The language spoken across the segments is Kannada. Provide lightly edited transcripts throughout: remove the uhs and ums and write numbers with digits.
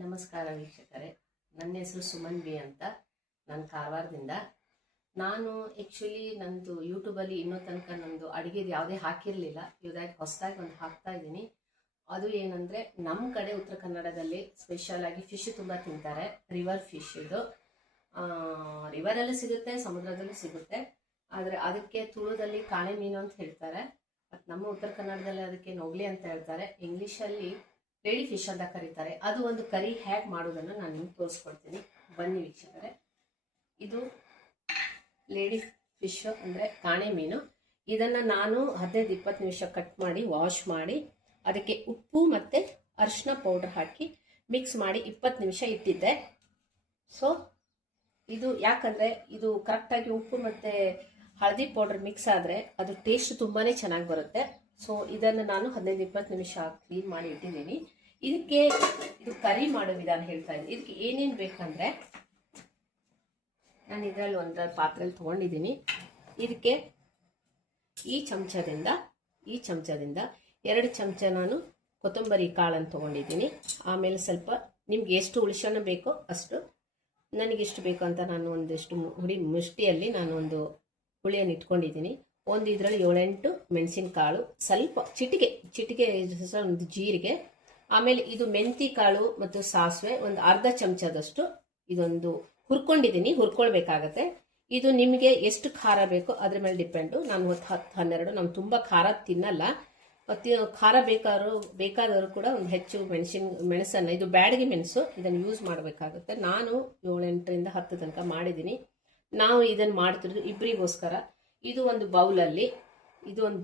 ನಮಸ್ಕಾರ ವೀಕ್ಷಕರೇ, ನನ್ನ ಹೆಸರು ಸುಮನ್ ಬಿ ಅಂತ. ನಾನು ಕಾರವಾರದಿಂದ. ನಾನು ಆ್ಯಕ್ಚುಲಿ ನಂದು ಯೂಟ್ಯೂಬಲ್ಲಿ ಇನ್ನೂ ತನಕ ನಂದು ಅಡುಗೆದು ಯಾವುದೇ ಹಾಕಿರಲಿಲ್ಲ. ಇವಾಗ ಹೊಸದಾಗಿ ಒಂದು ಹಾಕ್ತಾ ಇದ್ದೀನಿ. ಅದು ಏನಂದರೆ, ನಮ್ಮ ಕಡೆ ಉತ್ತರ ಕನ್ನಡದಲ್ಲಿ ಸ್ಪೆಷಲ್ ಆಗಿ ಫಿಶ್ ತುಂಬ ತಿಂತಾರೆ. ರಿವರ್ ಫಿಶ್ ಇದು ರಿವರಲ್ಲೂ ಸಿಗುತ್ತೆ, ಸಮುದ್ರದಲ್ಲೂ ಸಿಗುತ್ತೆ. ಆದರೆ ಅದಕ್ಕೆ ತುಳುದಲ್ಲಿ ಕಾಣೆ ಮೀನು ಅಂತ ಹೇಳ್ತಾರೆ. ಮತ್ತು ನಮ್ಮ ಉತ್ತರ ಕನ್ನಡದಲ್ಲಿ ಅದಕ್ಕೆ ನೋಗ್ಲಿ ಅಂತ ಹೇಳ್ತಾರೆ. ಇಂಗ್ಲೀಷಲ್ಲಿ ಲೇಡಿ ಫಿಶ್ ಅಂತ ಕರೀತಾರೆ. ಅದು ಒಂದು ಕರಿ ಹೇಗೆ ಮಾಡೋದನ್ನು ನಾನು ನಿಮ್ಗೆ ತೋರಿಸ್ಕೊಡ್ತೀನಿ. ಬನ್ನಿ ವೀಕ್ಷಕರೇ. ಇದು ಲೇಡಿ ಫಿಶ್ ಅಂದರೆ ಕಾಣೆ ಮೀನು. ಇದನ್ನು ನಾನು 15-20 ನಿಮಿಷ ಕಟ್ ಮಾಡಿ ವಾಶ್ ಮಾಡಿ ಅದಕ್ಕೆ ಉಪ್ಪು ಮತ್ತು ಅರಿಶಿನ ಪೌಡರ್ ಹಾಕಿ ಮಿಕ್ಸ್ ಮಾಡಿ 20 ನಿಮಿಷ ಇಟ್ಟಿದ್ದೆ. ಸೊ ಇದು ಯಾಕಂದರೆ ಇದು ಕರೆಕ್ಟಾಗಿ ಉಪ್ಪು ಮತ್ತು ಹಳದಿ ಪೌಡರ್ ಮಿಕ್ಸ್ ಆದರೆ ಅದು ಟೇಸ್ಟ್ ತುಂಬಾ ಚೆನ್ನಾಗಿ ಬರುತ್ತೆ. ಸೊ ಇದನ್ನು ನಾನು 15-20 ನಿಮಿಷ ಕ್ಲೀನ್ ಮಾಡಿ ಇಟ್ಟಿದ್ದೀನಿ. ಇದಕ್ಕೆ ಇದು ಕರಿ ಮಾಡೋ ವಿಧಾನ ಹೇಳ್ತಾ ಇದ್ದೀನಿ. ಇದಕ್ಕೆ ಏನೇನು ಬೇಕಂದರೆ, ನಾನು ಇದರಲ್ಲಿ ಒಂದು ಪಾತ್ರೆಯಲ್ಲಿ ತೊಗೊಂಡಿದ್ದೀನಿ. ಇದಕ್ಕೆ ಈ ಚಮಚದಿಂದ 2 ಚಮಚ ನಾನು ಕೊತ್ತಂಬರಿ ಕಾಳನ್ನು ತೊಗೊಂಡಿದ್ದೀನಿ. ಆಮೇಲೆ ಸ್ವಲ್ಪ ನಿಮ್ಗೆ ಎಷ್ಟು ಹುಳಿಶಾನ ಬೇಕೋ ಅಷ್ಟು, ನನಗೆಷ್ಟು ಬೇಕು ಅಂತ ನಾನು ಒಂದಷ್ಟು ಮುಷ್ಟಿಯಲ್ಲಿ ನಾನು ಒಂದು ಹುಳಿಯನ್ನು ಇಟ್ಕೊಂಡಿದ್ದೀನಿ. ಒಂದು ಇದರಲ್ಲಿ 7-8 ಮೆಣಸಿನಕಾಳು, ಸ್ವಲ್ಪ ಚಿಟಿಕೆ ಒಂದು ಜೀರಿಗೆ, ಆಮೇಲೆ ಇದು ಮೆಂತಿ ಕಾಳು ಮತ್ತು ಸಾಸಿವೆ ಒಂದು ಅರ್ಧ ಚಮಚದಷ್ಟು ಇದೊಂದು ಹುರ್ಕೊಂಡಿದ್ದೀನಿ. ಹುರ್ಕೊಳ್ಬೇಕಾಗತ್ತೆ. ಇದು ನಿಮಗೆ ಎಷ್ಟು ಖಾರ ಬೇಕೋ ಅದ್ರ ಮೇಲೆ ಡಿಪೆಂಡು. ನಾನು 10-12, ನಾವು ತುಂಬ ಖಾರ ತಿನ್ನಲ್ಲ. ಖಾರ ಬೇಕಾದವರು ಕೂಡ ಒಂದು ಹೆಚ್ಚು ಮೆಣಸನ್ನು, ಇದು ಬ್ಯಾಡಗಿ ಮೆಣಸು, ಇದನ್ನು ಯೂಸ್ ಮಾಡಬೇಕಾಗುತ್ತೆ. ನಾನು 7-8ರಿಂದ 10 ತನಕ ಮಾಡಿದ್ದೀನಿ. ನಾವು ಇದನ್ನು ಮಾಡ್ತಿರೋದು ಇಬ್ಬರಿಗೋಸ್ಕರ. ಇದು ಒಂದು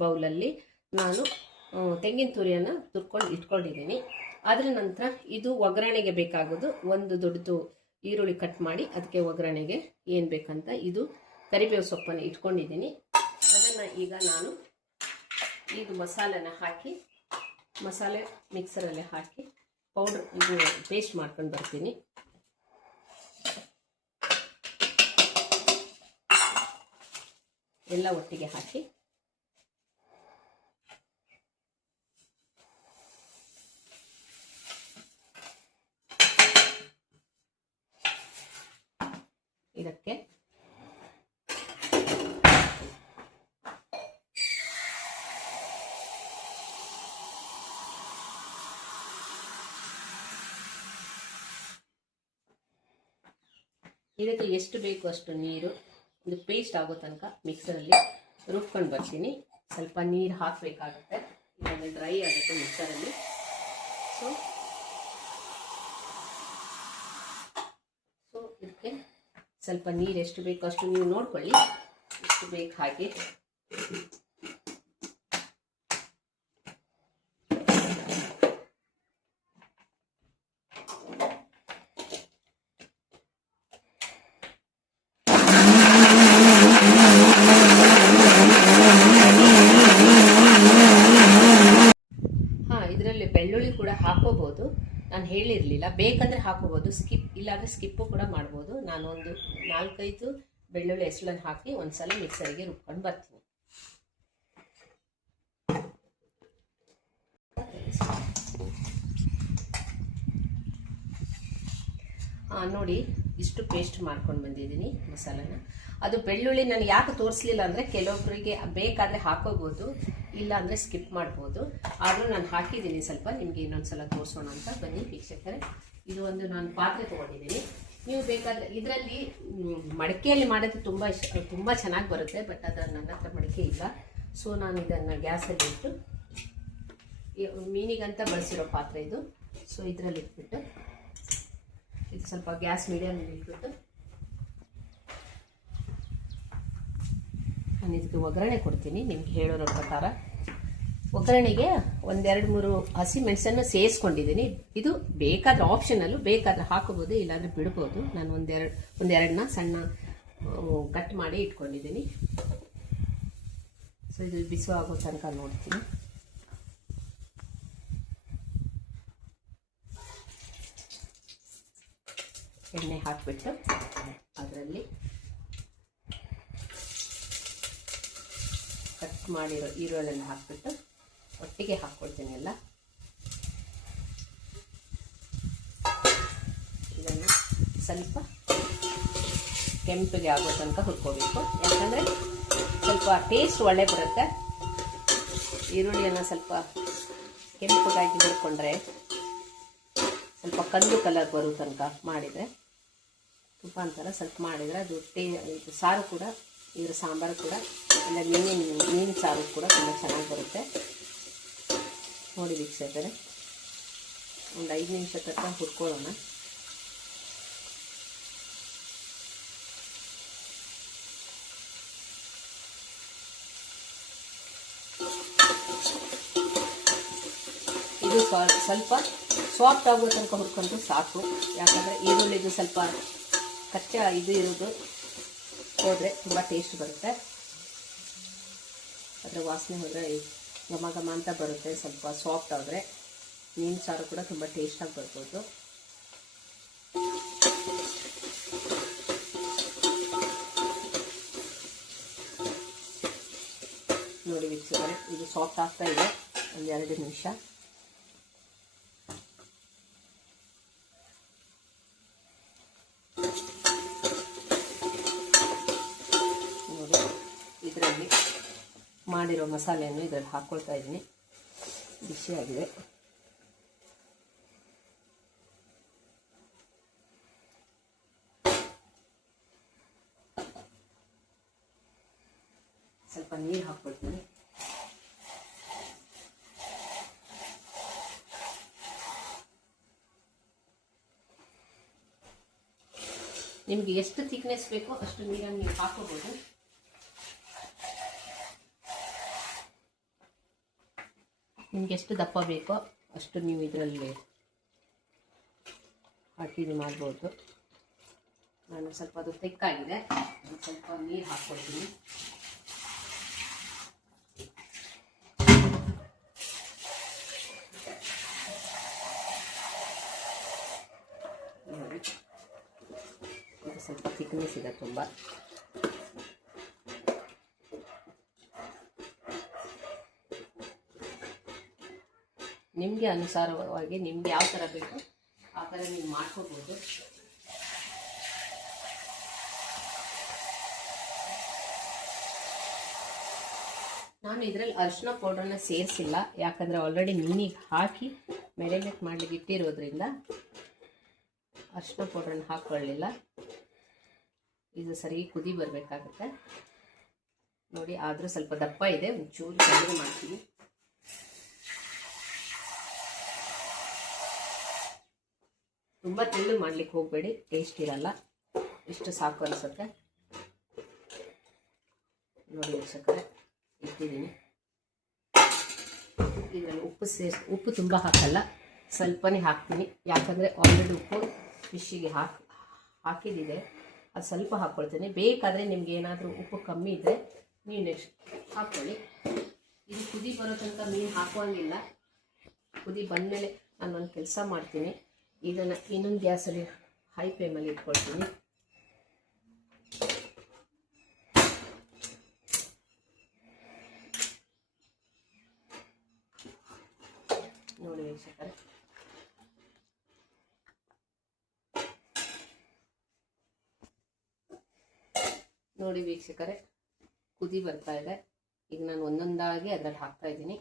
ಬೌಲಲ್ಲಿ ನಾನು ತೆಂಗಿನ ತುರಿಯನ್ನು ಇಟ್ಕೊಂಡಿದ್ದೀನಿ. ಅದರ ನಂತರ ಇದು ಒಗ್ಗರಣೆಗೆ ಬೇಕಾಗೋದು ಒಂದು ದೊಡ್ಡದು ಈರುಳ್ಳಿ ಕಟ್ ಮಾಡಿ ಅದಕ್ಕೆ ಒಗ್ಗರಣೆಗೆ ಏನು ಬೇಕಂತ ಇದು ಕರಿಬೇವು ಸೊಪ್ಪನ್ನು ಇಟ್ಕೊಂಡಿದ್ದೀನಿ. ಅದನ್ನು ಈಗ ನಾನು ಇದು ಮಸಾಲೆ ಮಿಕ್ಸರಲ್ಲಿ ಹಾಕಿ ಪೌಡ್ರ್ ಇದು ಪೇಸ್ಟ್ ಮಾಡ್ಕೊಂಡು ಬರ್ತೀನಿ. ಎಲ್ಲ ಒಟ್ಟಿಗೆ ಹಾಕಿ ಇದಕ್ಕೆ ಎಷ್ಟು ಬೇಕು ಅಷ್ಟು ನೀರು, ಒಂದು ಪೇಸ್ಟ್ ಆಗೋ ತನಕ ಮಿಕ್ಸರಲ್ಲಿ ರುಬ್ಕೊಂಡು ಬರ್ತೀನಿ. ಸ್ವಲ್ಪ ನೀರು ಹಾಕಬೇಕಾಗುತ್ತೆ, ಇಲ್ಲಾಂದರೆ ಡ್ರೈ ಆಗುತ್ತೆ ಮಿಕ್ಸರಲ್ಲಿ. ಸೊ ಇದಕ್ಕೆ ಸ್ವಲ್ಪ ನೀರು ಎಷ್ಟು ಬೇಕು ಅಷ್ಟು ನೀವು ನೋಡ್ಕೊಳ್ಳಿ, ಎಷ್ಟು ಬೇಕು ಹಾಗೆ. ಇದರಲ್ಲಿ ಬೆಳ್ಳುಳ್ಳಿ ಕೂಡ ಹಾಕೋಬಹುದು. ನಾನು ಹೇಳಿರಲಿಲ್ಲ, ಬೇಕಂದ್ರೆ ಹಾಕೋಬಹುದು, ಇಲ್ಲಾಂದರೆ ಸ್ಕಿಪ್ಪು ಕೂಡ ಮಾಡ್ಬೋದು. ನಾನು ಒಂದು 4-5 ಬೆಳ್ಳುಳ್ಳಿ ಹೆಸಳನ್ನು ಹಾಕಿ ಒಂದ್ಸಲ ಮಿಕ್ಸರಿಗೆ ರುಬ್ಕೊಂಡು ಬರ್ತೀನಿ. ನೋಡಿ, ಇಷ್ಟು ಪೇಸ್ಟ್ ಮಾಡ್ಕೊಂಡು ಬಂದಿದ್ದೀನಿ ಮಸಾಲೆನ. ಅದು ಬೆಳ್ಳುಳ್ಳಿ ನಾನು ಯಾಕೆ ತೋರಿಸ್ಲಿಲ್ಲ ಅಂದರೆ, ಕೆಲವೊಬ್ಬರಿಗೆ ಬೇಕಾದರೆ ಹಾಕೋಬೋದು, ಇಲ್ಲ ಅಂದರೆ ಸ್ಕಿಪ್ ಮಾಡ್ಬೋದು. ಆದರೂ ನಾನು ಹಾಕಿದ್ದೀನಿ ಸ್ವಲ್ಪ, ನಿಮಗೆ ಇನ್ನೊಂದ್ಸಲ ತೋರಿಸೋಣ ಅಂತ. ಬನ್ನಿ ವೀಕ್ಷಕರೇ. ಇದು ಒಂದು ನಾನು ಪಾತ್ರೆ ತೊಗೊಂಡಿದ್ದೀನಿ. ನೀವು ಬೇಕಾದರೆ ಇದರಲ್ಲಿ ಮಡಿಕೆಯಲ್ಲಿ ಮಾಡಿದ್ರೆ ತುಂಬ ಚೆನ್ನಾಗಿ ಬರುತ್ತೆ. ಬಟ್ ಅದರ ನನ್ನ ಹತ್ರ ಮಡಿಕೆ ಇಲ್ಲ. ಸೊ ನಾನು ಇದನ್ನು ಗ್ಯಾಸಲ್ಲಿ ಇಟ್ಟು, ಮೀನಿಗಂತ ಬಳಸಿರೋ ಪಾತ್ರೆ ಇದು. ಸೊ ಇದರಲ್ಲಿ ಇಟ್ಬಿಟ್ಟು, ಇದು ಸ್ವಲ್ಪ ಗ್ಯಾಸ್ ಮೀಡಿಯಮಲ್ಲಿ ಇಟ್ಬಿಟ್ಟು ನಾನು ಇದಕ್ಕೆ ಒಗ್ಗರಣೆ ಕೊಡ್ತೀನಿ. ನಿಮ್ಗೆ ಹೇಳೋರ ಪ್ರಕಾರ ಒಗ್ಗರಣೆಗೆ 1-2-3 ಹಸಿ ಮೆಣಸನ್ನು ಸೇರಿಸ್ಕೊಂಡಿದ್ದೀನಿ. ಇದು ಬೇಕಾದ್ರೆ ಆಪ್ಷನಲ್ಲು, ಬೇಕಾದ್ರೆ ಹಾಕೋಬೋದು, ಇಲ್ಲಾಂದರೆ ಬಿಡ್ಬೋದು. ನಾನು ಒಂದೆರಡನ್ನ ಸಣ್ಣ ಕಟ್ ಮಾಡಿ ಇಟ್ಕೊಂಡಿದ್ದೀನಿ. ಸೊ ಇದು ಬಿಸಿ ಆಗೋ ತನಕ ನೋಡ್ತೀನಿ. ಎಣ್ಣೆ ಹಾಕಿಬಿಟ್ಟು ಅದರಲ್ಲಿ ಕಟ್ ಮಾಡಿರೋ ಈರುಳ್ಳಿಯನ್ನು ಹಾಕಿಬಿಟ್ಟು ಒಟ್ಟಿಗೆ ಹಾಕ್ಕೊಳ್ತೀನಿ ಎಲ್ಲ. ಸ್ವಲ್ಪ ಕೆಂಪಿಗೆ ಆಗೋ ತನಕ ಹುರ್ಕೋಬೇಕು. ಯಾಕಂದರೆ ಸ್ವಲ್ಪ ಟೇಸ್ಟ್ ಒಳ್ಳೆ ಬರುತ್ತೆ. ಈರುಳ್ಳಿಯನ್ನು ಸ್ವಲ್ಪ ಕೆಂಪಗಾಗಿ ಹುರ್ಕೊಂಡ್ರೆ ಸ್ವಲ್ಪ ಕಂದು ಕಲರ್ ಬರೋ ತನಕ ಮಾಡಿದರೆ, ತುಪ್ಪ ಅಂತಾರೆ ಸ್ವಲ್ಪ ಮಾಡಿದರೆ ಅದು ಇದು ಸಾರು ಕೂಡ, ಇದ್ರ ಸಾಂಬಾರು ಕೂಡ, ಇಲ್ಲ ಮೀನು ಸಾರು ಕೂಡ ತುಂಬ ಚೆನ್ನಾಗಿ ಬರುತ್ತೆ. ನೋಡಿ ವೀಕ್ಷಕರೇ, ಒಂದು 5 ನಿಮಿಷ ತನಕ ಹುರ್ಕೊಳ್ಳೋಣ. ಇದು ಸ್ವಲ್ಪ ಸಾಫ್ಟ್ ಆಗೋ ತನಕ ಹುರ್ಕೊಂಡ್ರು ಸಾಕು. ಯಾಕಂದರೆ ಈರುಳ್ಳಿದು ಸ್ವಲ್ಪ ಕಚ್ಚಾ ಇದು ಇರೋದು ಹೋದರೆ ತುಂಬ ಟೇಸ್ಟ್ ಬರುತ್ತೆ. ಅದರ ವಾಸನೆ ಹೋದರೆ ಘಮ ಘಮ ಅಂತ ಬರುತ್ತೆ. ಸ್ವಲ್ಪ ಸಾಫ್ಟ್ ಆದರೆ ಮೀನು ಸಾರು ಕೂಡ ತುಂಬ ಟೇಸ್ಟಾಗಿ ಬರ್ಬೋದು. ನೋಡಿ ವೀಕ್ಷಕರೇ, ಇದು ಸಾಫ್ಟ್ ಆಗ್ತಾ ಇದೆ. ಒಂದು 2 ನಿಮಿಷ ನೋಡಿ. ಇದರಲ್ಲಿ ಮಾಡಿರೋ ಮಸಾಲೆಯನ್ನು ಇದರಲ್ಲಿ ಹಾಕ್ಕೊಳ್ತಾ ಇದ್ದೀನಿ. ಬಿಸಿಯಾಗಿದೆ. ಸ್ವಲ್ಪ ನೀರು ಹಾಕ್ಕೊಳ್ತೀನಿ. ನಿಮಗೆ ಎಷ್ಟು ಥಿಕ್ನೆಸ್ ಬೇಕೋ ಅಷ್ಟು ನೀರನ್ನು ನೀವು ಹಾಕೋಬಹುದು. ನಿಮ್ಗೆ ಎಷ್ಟು ದಪ್ಪ ಬೇಕೋ ಅಷ್ಟು ನೀವು ಇದರಲ್ಲಿ ಹಾಕಿ ಇದು ಮಾಡ್ಬೋದು. ನಾನು ಸ್ವಲ್ಪ ಅದು ತೆಕ್ಕಾಗಿದೆ, ಸ್ವಲ್ಪ ನೀರು ಹಾಕ್ಕೊಳ್ತೀನಿ. ನೋಡಿ, ಇದು ಸ್ವಲ್ಪ ಥಿಕ್ನೆಸ್ ಇದೆ ತುಂಬ. ನಿಮಗೆ ಅನುಸಾರವಾಗಿ ನಿಮ್ಗೆ ಯಾವ ಥರ ಬೇಕು ಆ ಥರ ನೀವು ಮಾಡ್ಕೋಬೋದು. ನಾನು ಇದರಲ್ಲಿ ಅರಿಶಿನ ಪೌಡ್ರನ್ನ ಸೇರಿಸಿಲ್ಲ. ಯಾಕಂದರೆ ಆಲ್ರೆಡಿ ಮೀನಿಗೆ ಹಾಕಿ ಮ್ಯಾರಿನೇಟ್ ಮಾಡಲಿಕ್ಕೆ ಇಟ್ಟಿರೋದ್ರಿಂದ ಅರಿಶಿನ ಪೌಡ್ರನ್ನ ಹಾಕ್ಕೊಳ್ಳಿಲ್ಲ. ಇದು ಸರಿ ಕುದಿ ಬರಬೇಕಾಗುತ್ತೆ. ನೋಡಿ, ಆದರೂ ಸ್ವಲ್ಪ ದಪ್ಪ ಇದೆ, ಒಂಚೂರು ಕಡಿಮೆ ಮಾಡ್ತೀನಿ. ತುಂಬ ತೆಳ್ಳು ಮಾಡ್ಲಿಕ್ಕೆ ಹೋಗಬೇಡಿ, ಟೇಸ್ಟ್ ಇರಲ್ಲ. ಇಷ್ಟು ಸಾಕು ಅನಿಸುತ್ತೆ. ನೋಡಿ ವೀಕ್ಷಕರೇ, ಇಟ್ಟಿದ್ದೀನಿ. ಇದರಲ್ಲಿ ಉಪ್ಪು ತುಂಬ ಹಾಕಲ್ಲ, ಸ್ವಲ್ಪನೇ ಹಾಕ್ತೀನಿ. ಯಾಕಂದರೆ ಆಲ್ರೆಡಿ ಉಪ್ಪು ಫಿಶ್ಶಿಗೆ ಹಾಕಿದ್ದಿದೆ, ಅದು ಸ್ವಲ್ಪ ಹಾಕ್ಕೊಳ್ತೀನಿ. ಬೇಕಾದರೆ ನಿಮ್ಗೆ ಏನಾದರೂ ಉಪ್ಪು ಕಮ್ಮಿ ಇದ್ದರೆ ನೀವು ನೆಕ್ಸ್ಟ್ ಹಾಕ್ಕೊಳ್ಳಿ. ಇದು ಕುದಿ ಬರೋ ತನಕ ಮೀನು ಹಾಕುವಂಗಿಲ್ಲ. ಕುದಿ ಬಂದಮೇಲೆ ನಾನು ಒಂದು ಕೆಲಸ ಮಾಡ್ತೀನಿ, ಇದನ್ನು ಇನ್ನೊಂದು ಗ್ಯಾಸಲ್ಲಿ ಹೈ ಫ್ಲೇಮಲ್ಲಿ ಇಟ್ಕೊಳ್ತೀನಿ. ನೋಡಿ ವೀಕ್ಷಕರೇ, ನೋಡಿ ವೀಕ್ಷಕರೇ, ಕುದಿ ಬರ್ತಾ ಇದೆ. ಈಗ ನಾನು ಒಂದೊಂದಾಗಿ ಅದರಲ್ಲಿ ಹಾಕ್ತಾ ಇದ್ದೀನಿ.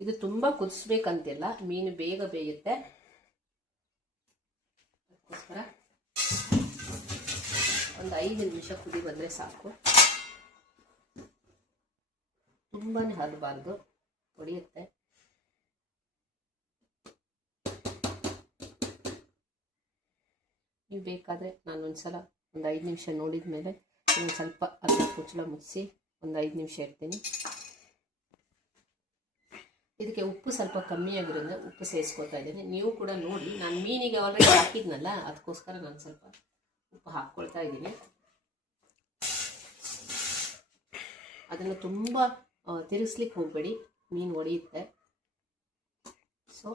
ಇದು ತುಂಬ ಕುದಿಸ್ಬೇಕಂತಿಲ್ಲ, ಮೀನು ಬೇಗ ಬೇಯುತ್ತೆ. ಅದಕ್ಕೋಸ್ಕರ ಒಂದು 5 ನಿಮಿಷ ಕುದಿ ಬಂದರೆ ಸಾಕು. ತುಂಬಾ ಹರಬಾರ್ದು, ಹೊಡೆಯುತ್ತೆ. ನೀವು ಬೇಕಾದರೆ ನಾನು ಒಂದ್ಸಲ ಒಂದು 5 ನಿಮಿಷ ನೋಡಿದ ಮೇಲೆ ಒಂದು ಸ್ವಲ್ಪ ಅದನ್ನ ಕುಚ್ಚಲ ಮುಚ್ಚಿ ಒಂದು 5 ನಿಮಿಷ ಇಡ್ತೀನಿ. ಇದಕ್ಕೆ ಉಪ್ಪು ಸ್ವಲ್ಪ ಕಮ್ಮಿ ಆಗಿರೋದ್ರಿಂದ ಉಪ್ಪು ಸೇರಿಸ್ಕೊತಾ ಇದ್ದೀನಿ. ನೀವು ಕೂಡ ನೋಡಿ, ನಾನು ಮೀನಿಗೆ ಆಲ್ರೆಡಿ ಹಾಕಿದ್ನಲ್ಲ, ಅದಕ್ಕೋಸ್ಕರ ನಾನು ಸ್ವಲ್ಪ ಉಪ್ಪು ಹಾಕ್ಕೊಳ್ತಾ ಇದ್ದೀನಿ. ಅದನ್ನು ತುಂಬ ತಿರುಗಿಸ್ಲಿಕ್ಕೆ ಹೋಗಬೇಡಿ, ಮೀನು ಒಡೆಯುತ್ತೆ. ಸೊ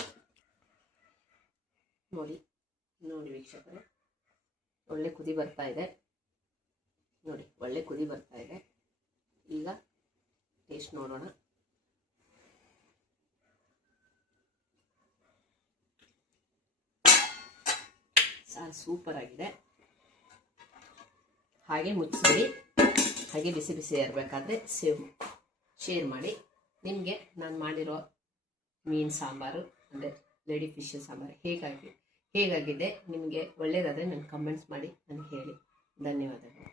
ನೋಡಿ ನೋಡಿ ವೀಕ್ಷಕರೇ, ಒಳ್ಳೆ ಕುದಿ ಬರ್ತಾ ಇದೆ ನೋಡಿ, ಒಳ್ಳೆ ಕುದಿ ಬರ್ತಾ ಇದೆ. ಈಗ ಟೇಸ್ಟ್ ನೋಡೋಣ. ಸಾರು ಸೂಪರ್ ಆಗಿದೆ. ಹಾಗೆ ಮುಚ್ಚಿಸಿ, ಹಾಗೆ ಬಿಸಿ ಬಿಸಿ ಇರಬೇಕಾದ್ರೆ ಶೇರ್ ಮಾಡಿ. ನಿಮಗೆ ನಾನು ಮಾಡಿರೋ ಮೀನು ಸಾಂಬಾರು ಅಂದರೆ ಲೇಡಿ ಫಿಶ್ ಸಾಂಬಾರು ಹೇಗಾಗಿದೆ ನಿಮಗೆ ಒಳ್ಳೆಯದಾದರೆ ನನಗೆ ಕಮೆಂಟ್ಸ್ ಮಾಡಿ ನನಗೆ ಹೇಳಿ. ಧನ್ಯವಾದಗಳು.